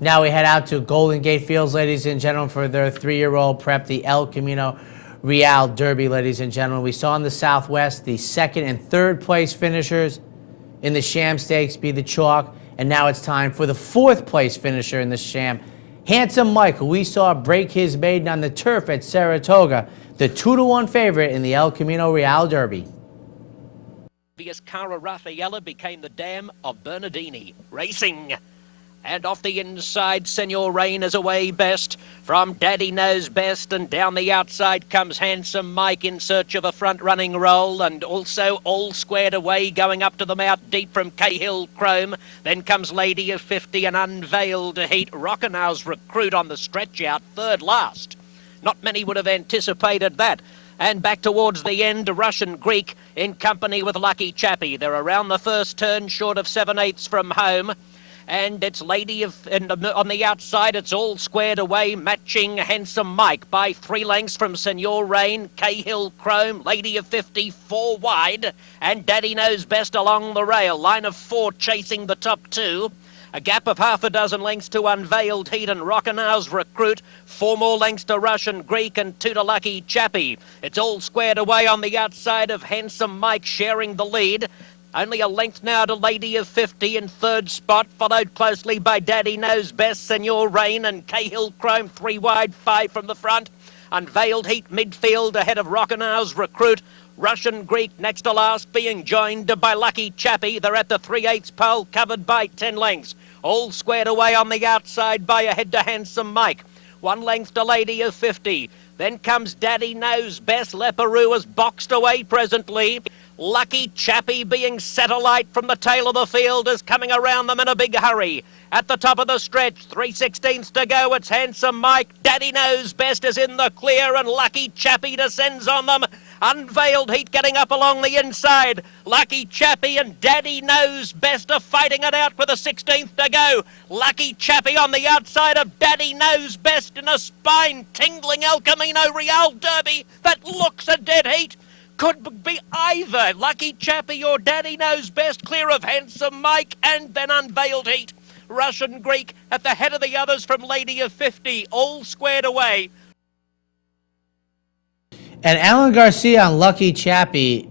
Now we head out to Golden Gate Fields, ladies and gentlemen, for their 3-year-old prep, the El Camino Real Derby, ladies and gentlemen. We saw in the Southwest the 2nd and 3rd place finishers in the Sham Stakes be the chalk, and now it's time for the 4th place finisher in the Sham, Handsome Mike, who we saw break his maiden on the turf at Saratoga, the 2-to-1 favorite in the El Camino Real Derby. Cara Raffaella became the dam of Bernardini. Racing. And off the inside, Senor Rain is away best. From Daddy Knows Best, and down the outside comes Handsome Mike in search of a front-running role, and also all squared away going up to the mount deep from Cahill Chrome. Then comes Lady of 50 and Unveiled Heat. Rockinow's Recruit on the stretch out, 3rd last. Not many would have anticipated that. And back towards the end, Russian Greek in company with Lucky Chappie. They're around the first turn, short of 7/8 from home. And it's Lady of, and on the outside, it's all squared away, matching Handsome Mike by 3 lengths from Senor Rain, Cahill Chrome, Lady of 50, 4 wide, and Daddy Knows Best along the rail. Line of 4 chasing the top 2. A gap of half a dozen lengths to Unveiled Heat and Rockinow's Recruit. 4 more lengths to Russian Greek and 2 to Lucky Chappie. It's all squared away on the outside of Handsome Mike sharing the lead. Only a length now to Lady of 50 in 3rd spot, followed closely by Daddy Knows Best, Senor Rain and Cahill Chrome, 3 wide, 5 from the front. Unveiled Heat midfield ahead of Rockinow's Recruit. Russian Greek next to last, being joined by Lucky Chappie. They're at the 3/8 pole, covered by 10 lengths. All squared away on the outside by ahead to Handsome Mike. 1 length to Lady of 50. Then comes Daddy Knows Best. Leperoux is boxed away presently. Lucky Chappie being set alight from the tail of the field is coming around them in a big hurry. At the top of the stretch, 3/16 to go. It's Handsome Mike. Daddy Knows Best is in the clear, and Lucky Chappie descends on them. Unveiled Heat getting up along the inside. Lucky Chappie and Daddy Knows Best are fighting it out with a 16th to go. Lucky Chappie on the outside of Daddy Knows Best in a spine-tingling El Camino Real Derby that looks a dead heat. Could be either Lucky Chappie or Daddy Knows Best, clear of Handsome Mike, and then Unveiled Heat. Russian Greek at the head of the others from Lady of 50, all squared away. And Alan Garcia on Lucky Chappie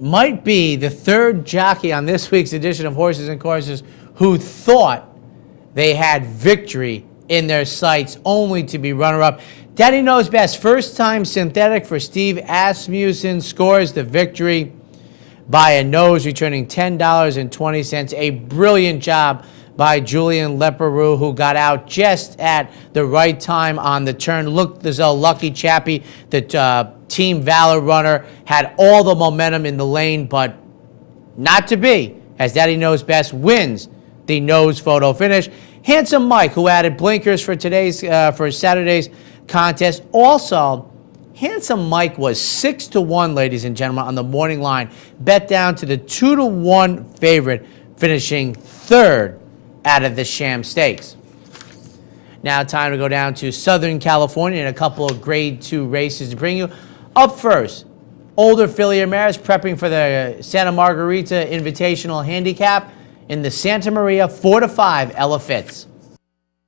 might be the 3rd jockey on this week's edition of Horses and Courses who thought they had victory in their sights, only to be runner-up. Daddy Knows Best, first-time synthetic for Steve Asmussen, scores the victory by a nose, returning $10.20. A brilliant job by Julian Leperoux, who got out just at the right time on the turn. Looked as though Lucky Chappie, the Team Valor runner, had all the momentum in the lane, but not to be, as Daddy Knows Best wins the nose photo finish. Handsome Mike, who added blinkers for Saturday's contest. Also, Handsome Mike was 6-1, ladies and gentlemen, on the morning line. Bet down to the 2-1 favorite, finishing 3rd out of the Sham Stakes. Now time to go down to Southern California and a couple of Grade 2 races to bring you. Up first, older filly mares prepping for the Santa Margarita Invitational Handicap in the Santa Maria 4-5 Ella Fitz.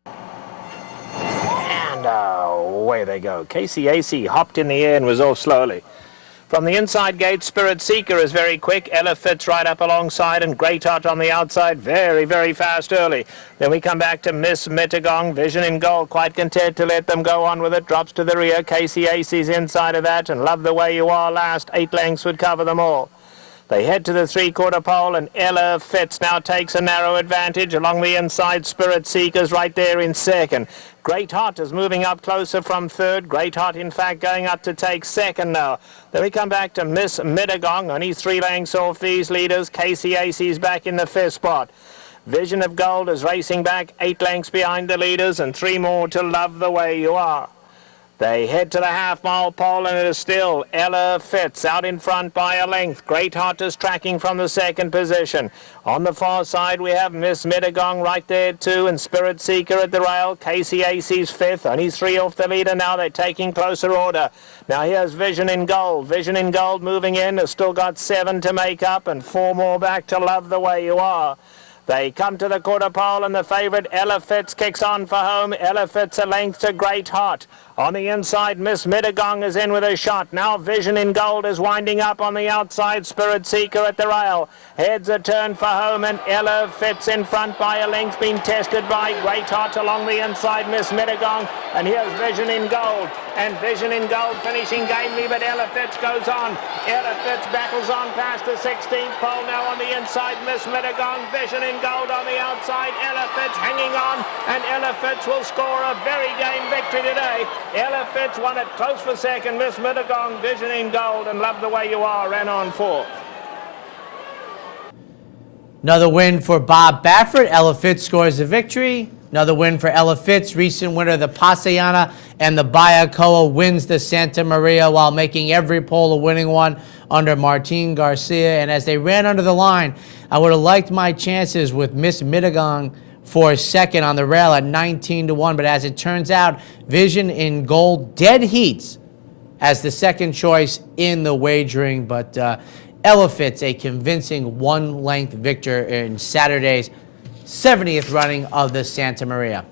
And away they go. KCAC hopped in the air and was off slowly. From the inside gate, Spirit Seeker is very quick. Ella Fitz right up alongside, and Great Hot on the outside, very, very fast early. Then we come back to Miss Mittagong, Vision in Gold, quite content to let them go on with it. Drops to the rear. KCAC's inside of that, and Love the Way You Are last. 8 lengths would cover them all. They head to the 3/4 pole, and Ella Fitz now takes a narrow advantage. Along the inside, Spirit Seeker's right there in 2nd. Great Hot is moving up closer from 3rd. Great Hot, in fact, going up to take 2nd now. Then we come back to Miss Mittagong, only 3 lengths off these leaders. KCAC's back in the 5th spot. Vision of Gold is racing back 8 lengths behind the leaders, and 3 more to Love the Way You Are. They head to the half-mile pole, and it is still Ella Fitz out in front by a length. Great Hot is tracking from the 2nd position. On the far side, we have Miss Mittagong right there too, and Spirit Seeker at the rail. KCAC's 5th, only 3 off the leader now. They're taking closer order. Now here's Vision in Gold. Vision in Gold moving in, has still got 7 to make up, and 4 more back to Love the Way You Are. They come to the quarter pole, and the favourite Ella Fitz kicks on for home. Ella Fitz a length to Great Hot. On the inside, Miss Mittagong is in with a shot. Now Vision in Gold is winding up on the outside. Spirit Seeker at the rail. Heads a turn for home, and Ella Fitz in front by a length, being tested by Great Hot along the inside, Miss Mittagong. And here's Vision in Gold. And Vision in Gold finishing gamely, but Ella Fitz goes on. Ella Fitz battles on past the 16th pole. Now on the inside, Miss Mittagong. Vision in Gold on the outside. Ella Fitz hanging on, and Ella Fitz will score a very game victory today. Ella Fitz won it close for second. Miss Mittagong, Vision in Gold, and Love the Way You Are ran on fourth. Another win for Bob Baffert. Ella Fitz scores the victory. Another win for Ella Fitz. Recent winner of the Paseana and the Bayacoa wins the Santa Maria while making every pole a winning one under Martin Garcia. And as they ran under the line, I would have liked my chances with Miss Mittagong for a second on the rail at 19-1. But as it turns out, Vision in Gold dead heats as the second choice in the wagering. But Ella Fitz, a convincing one-length victor in Saturday's 70th running of the Santa Maria.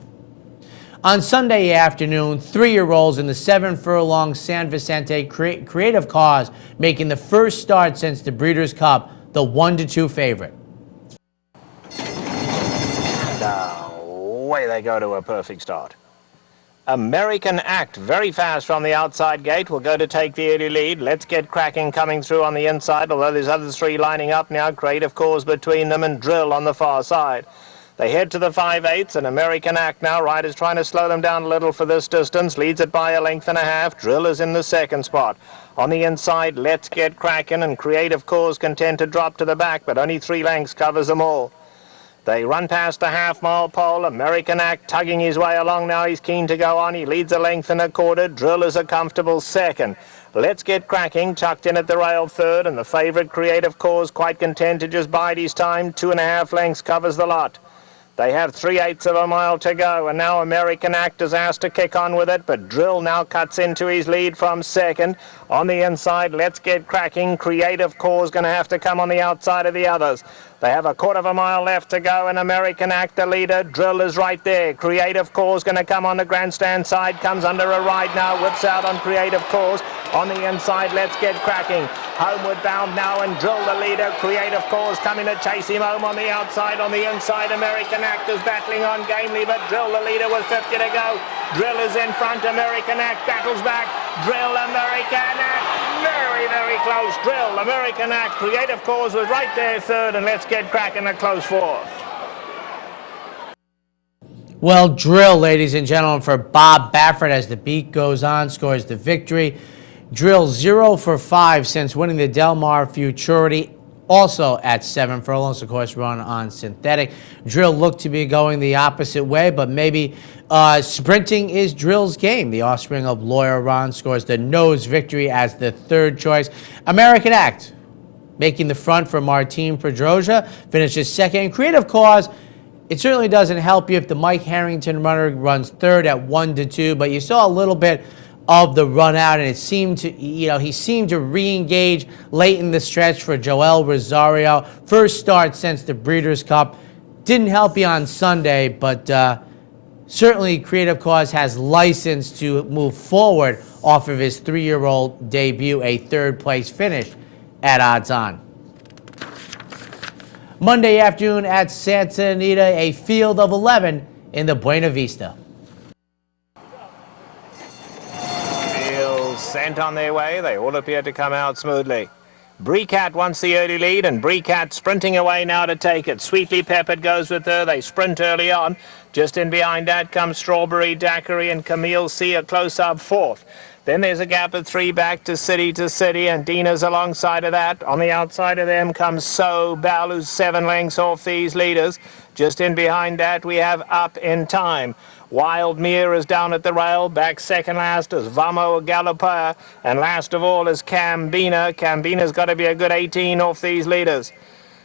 On Sunday afternoon, 3-year-olds in the 7-furlong San Vicente Creative Cause making the first start since the Breeders' Cup, the 1-2 favorite. And away they go to a perfect start. American Act, very fast from the outside gate, will go to take the early lead. Let's Get Cracking coming through on the inside, although there's other three lining up now. Creative Cause between them and Drill on the far side. They head to the 5/8, and American Act now. Riders trying to slow them down a little for this distance. Leads it by a length and a half. Drill is in the second spot. On the inside, Let's Get Cracking, and Creative Cause content to drop to the back, but only 3 lengths covers them all. They run past the half-mile pole. American Act tugging his way along now. He's keen to go on. He leads a length and a quarter. Drill is a comfortable second. Let's Get Cracking tucked in at the rail third, and the favourite Creative Cause quite content to just bide his time. 2.5 lengths covers the lot. They have 3/8 of a mile to go, and now American Act is asked to kick on with it, but Drill now cuts into his lead from second. On the inside, Let's Get Cracking. Creative Cause going to have to come on the outside of the others. They have a 1/4 mile left to go, and American Act the leader. Drill is right there. Creative Cause going to come on the grandstand side, comes under a ride now, whips out on Creative Cause. On the inside, Let's Get Cracking. Homeward bound now, and Drill the leader. Creative Cause coming to chase him home on the outside. On the inside, American Act is battling on gamely, but Drill the leader with 50 to go. Drill is in front. American Act battles back. Drill, American Act. Very, very close. Drill, American Act. Creative Cause was right there third, and Let's Get Cracking a close fourth. Well, Drill, ladies and gentlemen, for Bob Baffert as the beat goes on, scores the victory. Drill 0 for 5 since winning the Del Mar Futurity, also at 7 furlongs, of course, run on synthetic. Drill looked to be going the opposite way, but maybe sprinting is Drill's game. The offspring of Lawyer Ron scores the nose victory as the third choice. American Act making the front for Martin Pedroja, finishes second. Creative Cause, it certainly doesn't help you if the Mike Harrington runner runs third at 1-2, but you saw a little bit of the run out, and it seemed to, he seemed to re-engage late in the stretch for Joel Rosario. First start since the Breeders' Cup. Didn't help you on Sunday, but certainly Creative Cause has license to move forward off of his 3-year-old debut, a third-place finish at odds on. Monday afternoon at Santa Anita, a field of 11 in the Buena Vista. Sent on their way. They all appear to come out smoothly. Brecat wants the early lead, and Brecat sprinting away now to take it. Sweetly Peppered goes with her. They sprint early on. Just in behind that comes Strawberry Daiquiri and Camille C, a close-up fourth. Then there's a gap of 3 back to City, and Dina's alongside of that. On the outside of them comes So Bell, who's 7 lengths off these leaders. Just in behind that, we have Up in Time. Wild Mere is down at the rail. Back second last is Vamo Galloper. And last of all is Cambina. Cambina's got to be a good 18 off these leaders.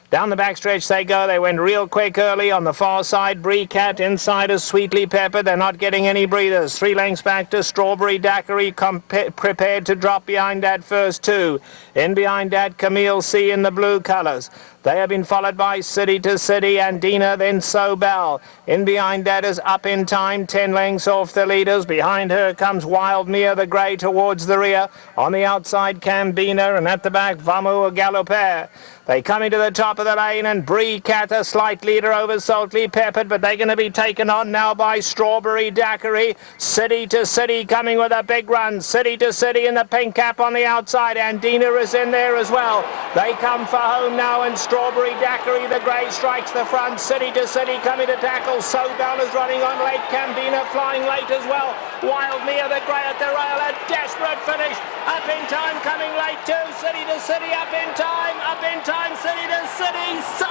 Down the backstretch they go. They went real quick early on the far side. Brie Cat inside is Sweetly Peppered. They're not getting any breathers. 3 lengths back to Strawberry Daiquiri, prepared to drop behind that first 2. In behind that, Camille C in the blue colors. They have been followed by City to City and Dina, then Sobel. In behind that is Up in Time, 10 lengths off the leaders. Behind her comes Wild Mia the Grey towards the rear. On the outside, Cambina, and at the back, Vamu Galopere. They come into the top of the lane, and Brie Cat, a slight leader over Saltly Peppered, but they're going to be taken on now by Strawberry Daiquiri. City to City coming with a big run. City to City in the pink cap on the outside, and Dina is in there as well. They come for home now, and Strawberry Daiquiri, the grey, strikes the front. City to City coming to tackle. Sobel is running on late. Cambina flying late as well. Wild Mia the grey at the rail. A desperate finish. Up in Time coming late too. City to City up in time. Up in time. City to City. So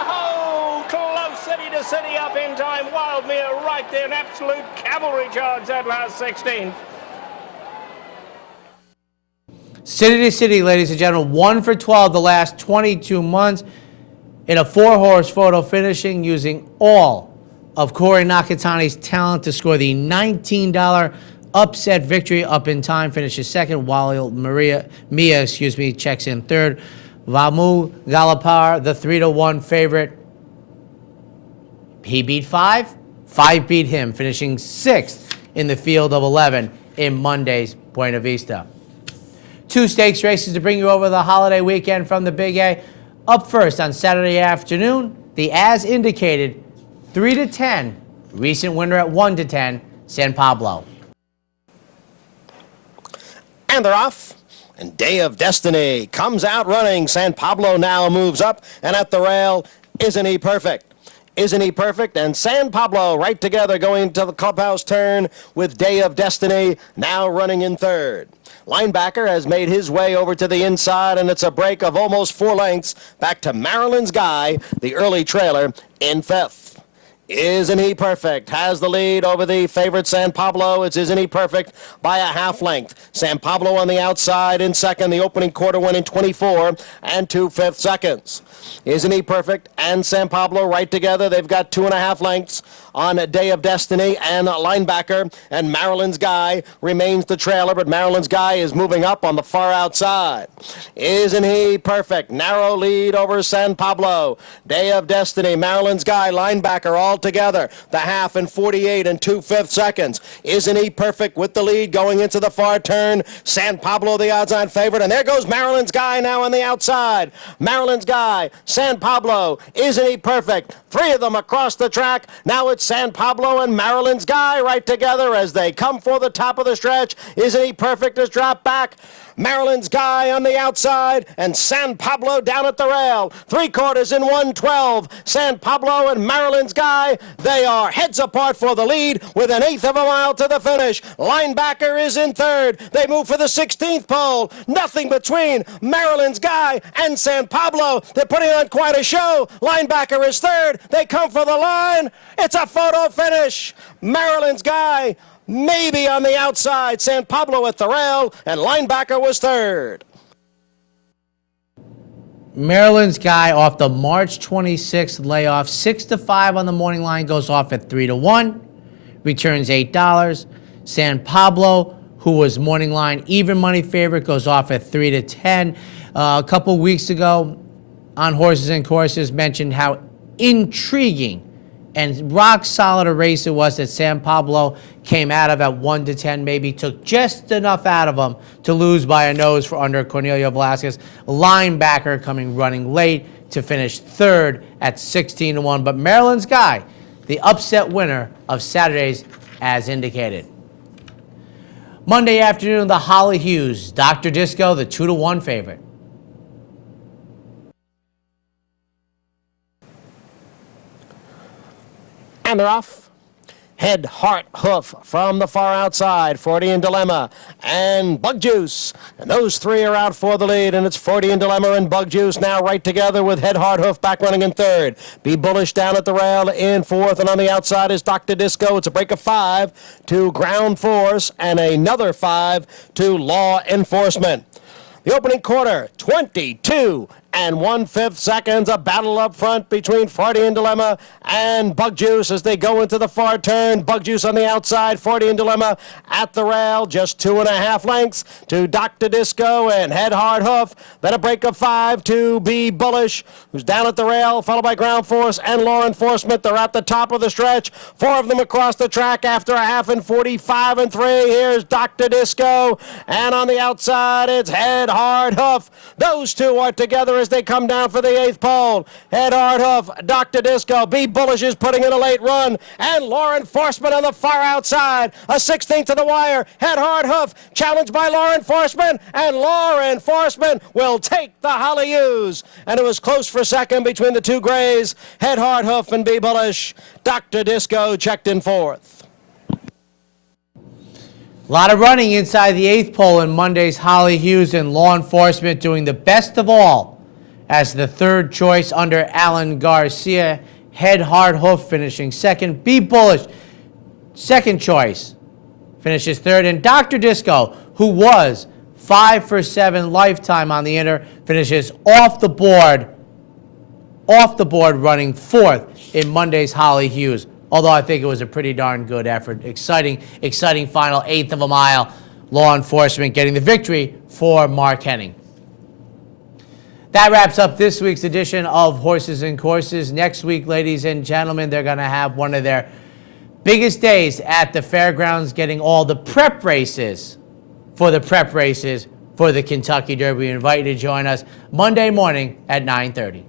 close. City to City up in time. Wild Mia right there. An absolute cavalry charge that last 16th. City to City, ladies and gentlemen, 1 for 12 the last 22 months in a 4-horse photo finishing using all of Corey Nakatani's talent to score the $19 upset victory. Up in Time finishes second, while Mia checks in third. Vamu Galopar, the 3-1 favorite. He beat 5. 5 beat him, finishing 6th in the field of 11 in Monday's Buena Vista. 2 stakes races to bring you over the holiday weekend from the Big A. Up first on Saturday afternoon, the as indicated 3-10, recent winner at 1-10, San Pablo. And they're off. And Day of Destiny comes out running. San Pablo now moves up, and at the rail, Isn't He Perfect? Isn't He Perfect? And San Pablo right together going to the clubhouse turn with Day of Destiny now running in third. Linebacker has made his way over to the inside, and it's a break of almost 4 lengths back to Marilyn's Guy, the early trailer, in fifth. Isn't He Perfect has the lead over the favorite San Pablo. It's Isn't He Perfect by a half length. San Pablo on the outside in second. The opening quarter went in 24 and 2/5 seconds. Isn't He Perfect and San Pablo right together. They've got 2.5 lengths on Day of Destiny and Linebacker, and Marilyn's Guy remains the trailer, but Marilyn's Guy is moving up on the far outside. Isn't He Perfect? Narrow lead over San Pablo. Day of Destiny, Marilyn's Guy, Linebacker all together. The half in 48 and 2/5 seconds. Isn't He Perfect with the lead going into the far turn. San Pablo the odds-on favorite, and there goes Marilyn's Guy now on the outside. Marilyn's Guy, San Pablo, Isn't He Perfect? 3 of them across the track. Now it's San Pablo and Marilyn's Guy right together as they come for the top of the stretch. Isn't He Perfect has dropped back. Marilyn's Guy on the outside, and San Pablo down at the rail. 3/4 in 1:12. San Pablo and Marilyn's Guy, they are heads apart for the lead with 1/8 of a mile to the finish. Linebacker is in third. They move for the 16th pole. Nothing between Marilyn's Guy and San Pablo. They're putting on quite a show. Linebacker is third. They come for the line. It's a photo finish. Marilyn's Guy maybe on the outside. San Pablo at the rail, and Linebacker was third. Maryland's Guy off the March 26th layoff, 6-5 on the morning line, goes off at 3-1, returns $8. San Pablo, who was morning line even money favorite, goes off at 3-10. A couple weeks ago on Horses and Courses mentioned how intriguing and rock solid a race it was that San Pablo came out of at 1-10, maybe took just enough out of him to lose by a nose for under Cornelio Velasquez. Linebacker coming running late to finish third at 16-1. But Maryland's Guy, the upset winner of Saturdays as indicated. Monday afternoon, the Holly Hughes, Dr. Disco, the 2-1 favorite. And they're off. Head, Heart, Hoof from the far outside. 40 in Dilemma and Bug Juice. And those 3 are out for the lead. And it's 40 in Dilemma and Bug Juice now right together with Head, Heart, Hoof back running in third. Be Bullish down at the rail in fourth. And on the outside is Dr. Disco. It's a break of 5 to Ground Force and another 5 to Law Enforcement. The opening quarter, 22 and 1/5 seconds. A battle up front between Freudian Dilemma and Bug Juice as they go into the far turn. Bug Juice on the outside, Freudian Dilemma at the rail, just 2.5 lengths to Dr. Disco and Head Hard Hoof. Then a break of 5 to Be Bullish, who's down at the rail, followed by Ground Force and Law Enforcement. They're at the top of the stretch. 4 of them across the track after a half in 45 and 3. Here's Dr. Disco, and on the outside it's Head Hard Hoof. Those two are together as they come down for the 8th pole. Head Hard Hoof, Dr. Disco, Be Bullish is putting in a late run, and Law Enforcement on the far outside. A 16th to the wire. Head Hard Hoof challenged by Law Enforcement, and Law Enforcement will take the Hollywoos. And it was close for second between the two grays, Head Hard Hoof and Be Bullish. Dr. Disco checked in 4th. A lot of running inside the 8th pole in Monday's Holly Hughes, and Law Enforcement doing the best of all as the 3rd choice under Alan Garcia. Head Hard Hoof finishing 2nd. Be Bullish, 2nd choice, finishes 3rd. And Dr. Disco, who was 5 for 7 lifetime on the inner, finishes off the board running 4th in Monday's Holly Hughes. Although I think it was a pretty darn good effort. Exciting final 1/8 of a mile. Law Enforcement getting the victory for Mark Henning. That wraps up this week's edition of Horses and Courses. Next week, ladies and gentlemen, they're going to have one of their biggest days at the fairgrounds, getting all the prep races for the Kentucky Derby. We invite you to join us Monday morning at 9:30.